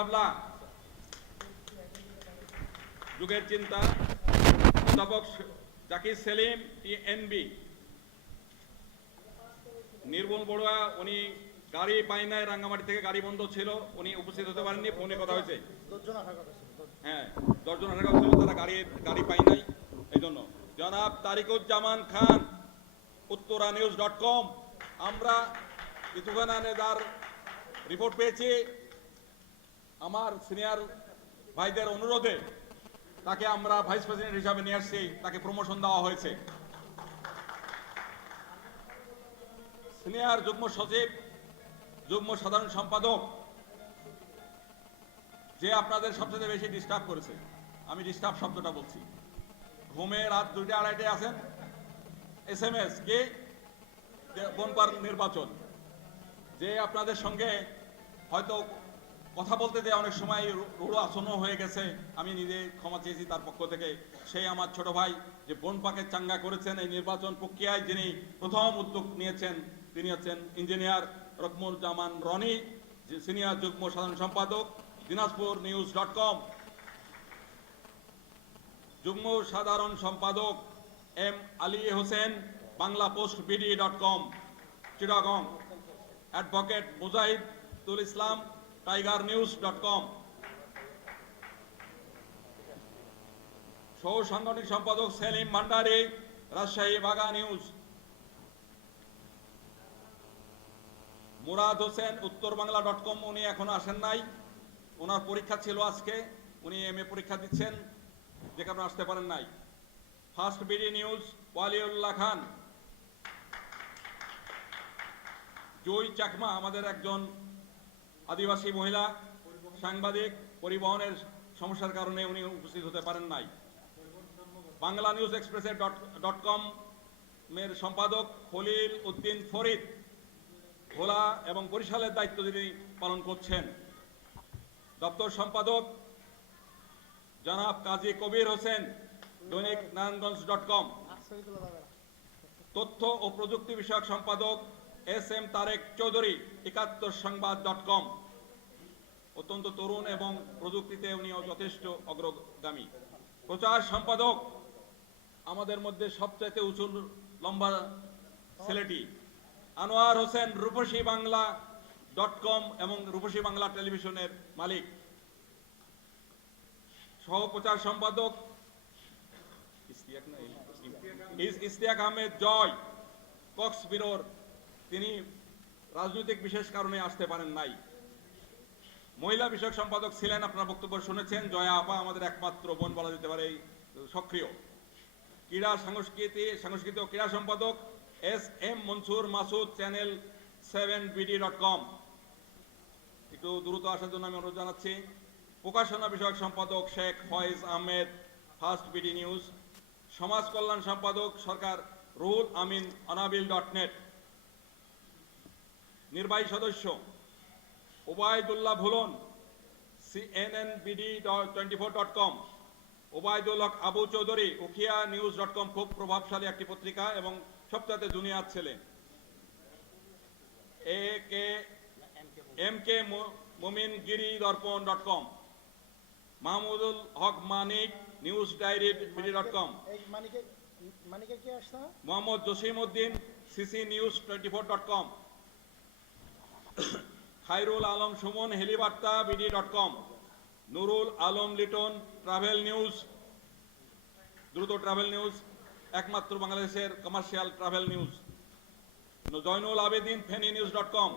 ভাবলা যুগের চিন্তা অধ্যাপক জাকির সেলিম টিএনবি নির্মল বড়ুয়া উনি গাড়ি পাই নাই, রাঙ্গামাটি থেকে গাড়ি বন্ধ ছিল, উনি উপস্থিত হতে পারেননি। ফোনে কথা হয়েছে, হ্যাঁ 10 জন আসার কথা ছিল, তারা গাড়ি পাই নাই এই জন্য। জনাব তারিকুজ্জামান খান উত্তরা নিউজ.com, আমরা কিছুক্ষণ আগে যার রিপোর্ট পেয়েছি, আমার সিনিয়র ভাইদের অনুরোধে তাকে আমরা ভাইস প্রেসিডেন্ট হিসাবে নিয়ে আসছি, তাকে প্রমোশন দেওয়া হয়েছে। সিনিয়র যুগ্ম সচিব, যুগ্ম সাধারণ সম্পাদক, যে আপনাদের সবচেয়ে বেশি ডিস্টার্ব করেছে, আমি ডিস্টার্ব শব্দটা বলছি, ঘুমে রাত 2টা 2:30 আছেন, SMS কে বনপার নির্বাচন, যে আপনাদের সঙ্গে হয়তো কথা বলতে যে অনেক সময় রূঢ় আচরণ হয়ে গেছে, আমি নিজে ক্ষমা চেয়েছি তার পক্ষ থেকে। সেই আমার ছোট ভাই যে বনপাকে চাঙ্গা করেছেন এই নির্বাচন প্রক্রিয়ায়, যিনি প্রথম উদ্যোগ নিয়েছেন, তিনি হচ্ছেন ইঞ্জিনিয়ার রকমুজ্জামান রনি, সিনিয়র যুগ্ম সাধারণ সম্পাদক দিনাজপুর নিউজ.com, যুগ্ম সাধারণ সম্পাদক M Ali Hossain Bangla post BD.com Chittagong, advocate Mujahidul Islam tiger news, সহ সাংগঠনিক সম্পাদক সেলিম ভান্ডারী রাজশাহী বাগা নিউজ, মুরাদ হোসেন উত্তর বাংলা.com, উনি এখনো আসেন নাই, ওনার পরীক্ষা ছিল আজকে, উনি MA পরীক্ষা দিচ্ছেন, যে কারণে আসতে পারেন নাই। ফার্স্ট BD নিউজ ওয়ালিউল্লাহ খান, জয় চাকমা আমাদের একজন আদিবাসী মহিলা সাংবাদিক, পরিবহনের সমস্যার কারণে উনি উপস্থিত হতে পারেন নাই। বাংলা নিউজ এক্সপ্রেসের.com এর সম্পাদক খলিল উদ্দিন ফরিদ ভোলা এবং বরিশালের দায়িত্ব তিনি পালন করছেন। দপ্তর সম্পাদক জনাব কাজী কবির হোসেন দৈনিক নারায়ণগঞ্জ.com, তথ্য ও প্রযুক্তি বিষয়ক সম্পাদক SM তারেক চৌধুরী 71 সংবাদ.com, অত্যন্ত তরুণ এবং প্রযুক্তিতে উনি যথেষ্ট অগ্রগামী। প্রচার সম্পাদক আমাদের মধ্যে সবচেয়ে উঁচু লম্বা ছেলেটি আনোয়ার হোসেন রূপসী বাংলা.com এবং রূপসী বাংলা টেলিভিশনের মালিক। সহ প্রচার সম্পাদক ইশতিয়াক আহমেদ জয় কক্সবিরোর, তিনি রাজনৈতিক বিশেষ কারণে আসতে পারেন নাই। মহিলা বিষয়ক সম্পাদক ছিলেন, আপনার বক্তব্য শুনেছেন, জয়া আপা আমাদের একমাত্র বোন বলা যেতে পারে সক্রিয়। ক্রীড়া সংস্কৃতি ও ক্রীড়া সম্পাদক SM Mansur Masud channel 7BD.com, একটু দ্রুত আসার জন্য আমি অনুরোধ জানাচ্ছি। প্রকাশনা বিষয়ক সম্পাদক Sheikh Faiz Ahmed first BD news, সমাজ কল্যাণ সম্পাদক সরকার রুহুল আমিন অনাবিল.net, নির্বাহী সদস্য ওবায়দুল্লাহ ভুলন CNNBD24.com, ওবায়দুল হক আবু চৌধুরী উখিয়া নিউজ.com, খুব প্রভাবশালী একটি পত্রিকা এবং সবচেয়ে জুনিয়র ছেলে। MK Mumin Giri Darpan, Mahmudul Haque Manik news diary BD.com, Mohammad Jasim Uddin CC News24.com, Khairul Alam Sumon Helibarta BD.com, Nurul Alam Liton travel news, দ্রুত ট্রাভেল নিউজ, একমাত্র বাংলাদেশের commercial travel news, Joynul Abedin Feni news,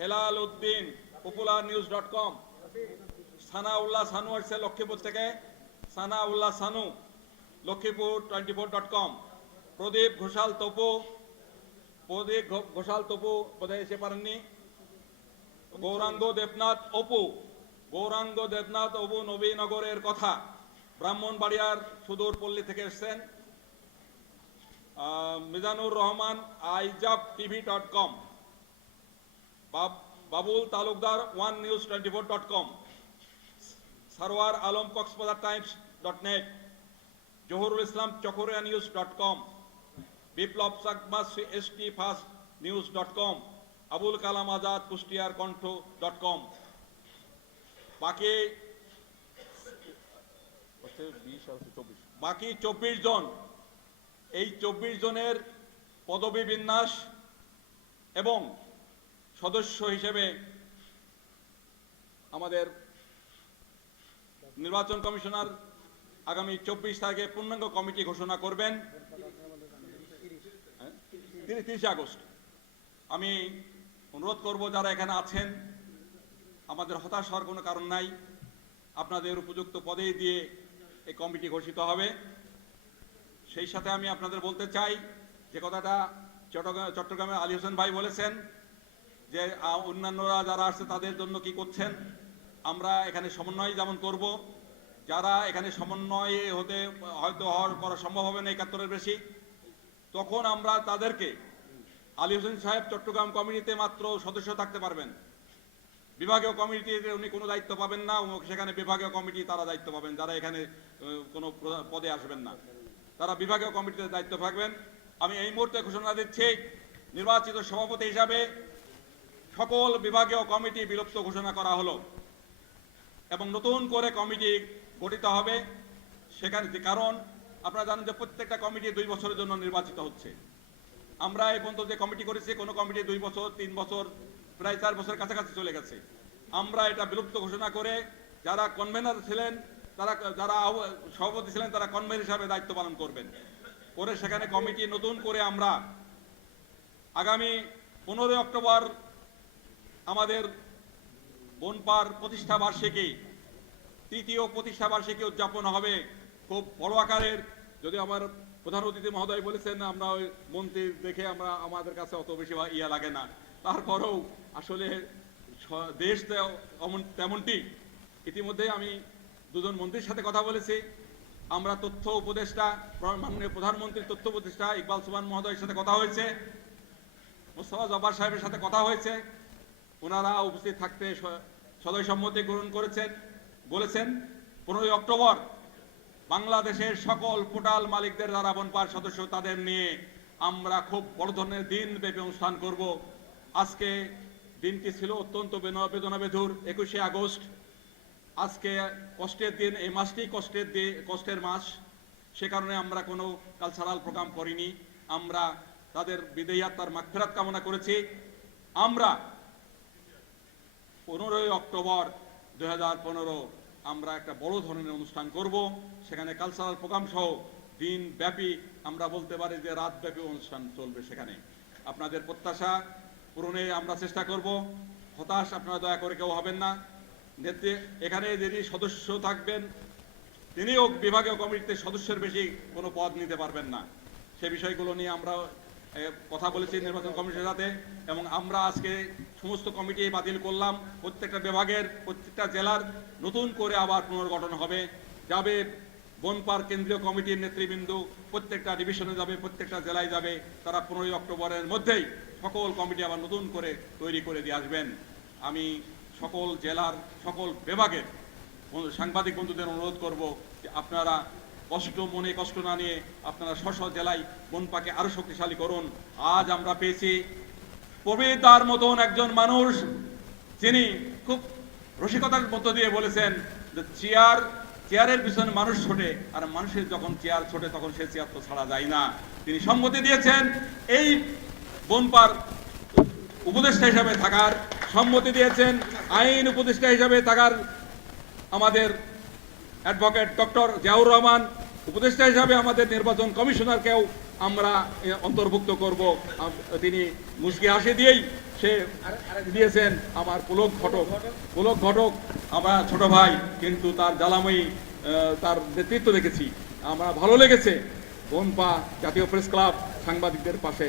Helal Uddin popular news, Sanaullah Sanu আসছে লক্ষ্মীপুর থেকে, সানাউল্লাহ সানু লক্ষ্মীপুর 24.com, প্রদীপ ঘোষাল তপু বোধহয় এসে পারেননি, গৌরাঙ্গ দেবনাথ অপু নবীনগরের কথা, ব্রাহ্মণবাড়িয়ার সুদূর পল্লী থেকে এসছেন, মিজানুর রহমান আইজাব TV.com, বাবুল তালুকদার ওয়ান নিউজ24.com, সারোয়ার আলম কক্সবাজার টাইমস.net, জহুরুল ইসলাম চকরিয়া নিউজ.com, বিপ্লব চাকমা ST ফার্স্ট নিউজ.com, আবুল কালাম আজাদ কুষ্টিয়ার কণ্ঠ.com, বাকি 24 জন, এই 24 জনের পদবী বিন্যাস এবং সদস্য হিসেবে আমাদের নির্বাচন কমিশনার আগামী 24 তারিখে পূর্ণাঙ্গ কমিটি ঘোষণা করবেন 30 আগস্ট। আমি অনুরোধ করব যারা এখানে আছেন, আমাদের হতাশ হওয়ার কোনো কারণ নাই, আপনাদের উপযুক্ত পদেই দিয়ে এই কমিটি ঘোষিত হবে। সেই সাথে আমি আপনাদের বলতে চাই যে কথাটা চট্টগ্রামের আলী হোসেন ভাই বলেছেন যে অন্যান্যরা যারা আসছে তাদের জন্য কি করছেন। আমরা এখানে সমন্বয় যেমন করব, যারা এখানে সমন্বয়ে হতে হয়তো করা সম্ভব হবে না 71-এর বেশি, তখন আমরা তাদেরকে, আলী হোসেন সাহেব চট্টগ্রাম কমিটিতে মাত্র সদস্য থাকতে পারবেন, বিভাগীয় কমিটিতে উনি কোনো দায়িত্ব পাবেন না, সেখানে বিভাগীয় কমিটি তারা দায়িত্ব পাবেন, যারা এখানে কোনো পদে আসবেন না তারা বিভাগীয় কমিটিতে দায়িত্ব থাকবেন। আমি এই মুহূর্তে ঘোষণা দিচ্ছি, নির্বাচিত সভাপতি হিসাবে সকল বিভাগীয় কমিটি বিলুপ্ত ঘোষণা করা হলো এবং নতুন করে কমিটি গঠিত হবে সেখানে। কারণ আপনারা জানেন যে প্রত্যেকটা কমিটি 2 বছরের জন্য নির্বাচিত হচ্ছে। আমরা এই পর্যন্ত যে কমিটি করেছি, কোনো কমিটি 2 বছর, 3 বছর, প্রায় 4 বছরের কাছাকাছি চলে গেছে। আমরা এটা বিলুপ্ত ঘোষণা করে যারা কনভেনার ছিলেন, যারা সভাপতি ছিলেন, তারা কনভেনার হিসাবে দায়িত্ব পালন করবেন, করে সেখানে কমিটি নতুন করে আমরা আগামী 15 অক্টোবর আমাদের বনপার প্রতিষ্ঠা বার্ষিকী, 3য় প্রতিষ্ঠা বার্ষিকী উদযাপন হবে খুব বড় আকারের। যদি আমার প্রধান অতিথি মহোদয় বলেছেন আমরা ওই মন্ত্রী দেখে আমাদের কাছে অত বেশি ইয়া লাগে না, তারপরেও আসলে দেশ তেমনটি। ইতিমধ্যে আমি 2 জন মন্ত্রীর সাথে কথা বলেছি। আমরা তথ্য উপদেষ্টা, মাননীয় প্রধানমন্ত্রীর তথ্য উপদেষ্টা ইকবাল সুবহান মহোদয়ের সাথে কথা হয়েছে, মোস্তফা জব্বার সাহেবের সাথে কথা হয়েছে। ওনারা উপস্থিত থাকতে সদয় সম্মতি গ্রহণ করেছেন, বলেছেন 15 অক্টোবর বাংলাদেশের সকল পোর্টাল মালিকদের যারা বনপার সদস্য তাদের নিয়ে আমরা খুব বড় ধরনের দিনব্যাপী অনুষ্ঠান করব। আজকে দিনটি ছিল অত্যন্ত বেদনাবেধুর, 21শে আগস্ট। আজকে কষ্টের দিন, এই মাসটি কষ্টের মাস, সে কারণে আমরা কোনো কালচারাল প্রোগ্রাম করিনি। আমরা তাদের বিদেহী আত্মার মাগফিরাত কামনা করেছি। আমরা 15 অক্টোবর 2015 আমরা একটা বড় ধরনের অনুষ্ঠান করব, সেখানে কালচারাল প্রোগ্রাম সহ দিন ব্যাপী, আমরা বলতে পারি যে রাত ব্যাপী অনুষ্ঠান চলবে। সেখানে আপনাদের প্রত্যাশা পূরণে আমরা চেষ্টা করব। হতাশ আপনারা দয়া করে কেউ হবেন না। এখানে যিনি সদস্য থাকবেন তিনিও বিভাগীয় কমিটিতে সদস্যের বেশি কোনো পদ নিতে পারবেন না। সে বিষয়গুলো নিয়ে আমরা কথা বলেছি নির্বাচন কমিশনের সাথে, এবং আমরা আজকে সমস্ত কমিটি বাতিল করলাম। প্রত্যেকটা বিভাগের, প্রত্যেকটা জেলার নতুন করে আবার পুনর্গঠন হবে, যাবে বনপার কেন্দ্রীয় কমিটির নেতৃবৃন্দ প্রত্যেকটা ডিভিশনে যাবে, প্রত্যেকটা জেলায় যাবে। তারা 15 অক্টোবরের মধ্যেই সকল কমিটি আবার নতুন করে তৈরি করে দিয়ে আসবেন। আমি সকল জেলার সকল বিভাগের সাংবাদিক বন্ধুদের অনুরোধ করব যে আপনারা মনে কষ্ট না নিয়ে আপনারা স্ব জেলায় বনপাকে আরো শক্তিশালী করুন। আজ আমরা পেয়েছি প্রবীরদার মতন একজন মানুষ, যিনি খুব রসিকতার মধ্য দিয়ে বলেছেন যে চেয়ারের পিছনে মানুষ ছোটে, আর মানুষের যখন চেয়ার ছোটে তখন সে চেয়ার তো ছাড়া যায় না। তিনি সম্মতি দিয়েছেন এই বনপার উপদেষ্টা হিসাবে থাকার, সম্মতি দিয়েছেন আইন উপদেষ্টা হিসাবে থাকার। আমাদের অ্যাডভোকেট ডক্টর জিয়াউর রহমান উপদেষ্টা হিসাবে আমাদের নির্বাচন কমিশনারকেও আমরা অন্তর্ভুক্ত করব। তিনি মুচকি হাসি দিয়েই সে দিয়েছেন আমার পুলক ঘটক আমার ছোট ভাই, কিন্তু তার জ্বালাময়ী তার নেতৃত্ব দেখেছি, আমরা ভালো লেগেছে। বনপা জাতীয় প্রেস ক্লাব সাংবাদিকদের পাশে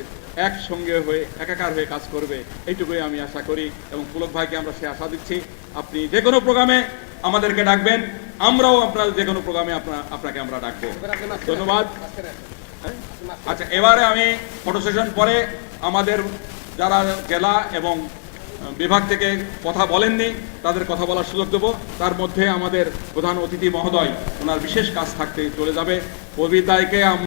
একসঙ্গে হয়ে একাকার হয়ে কাজ করবে, এইটুকুই আমি আশা করি, এবং পুলক ভাইকে আমরা সে আশা দিচ্ছি। আপনি যে কোনো প্রোগ্রামে আমাদেরকে ডাকবেন, আমরাও আপনার যে কোনো প্রোগ্রামে আপনাকে আমরা ডাকবো। ধন্যবাদ। আচ্ছা, এবারে আমি ফটো সেশন পরে আমাদের যারা জেলা এবং বিভাগ থেকে কথা বলেননি তাদের কথা বলার সুযোগ দেবো। তার মধ্যে আমাদের প্রধান অতিথি মহোদয়, ওনার বিশেষ কাজ থাকতে চলে যাবে। প্রবীর দায়কে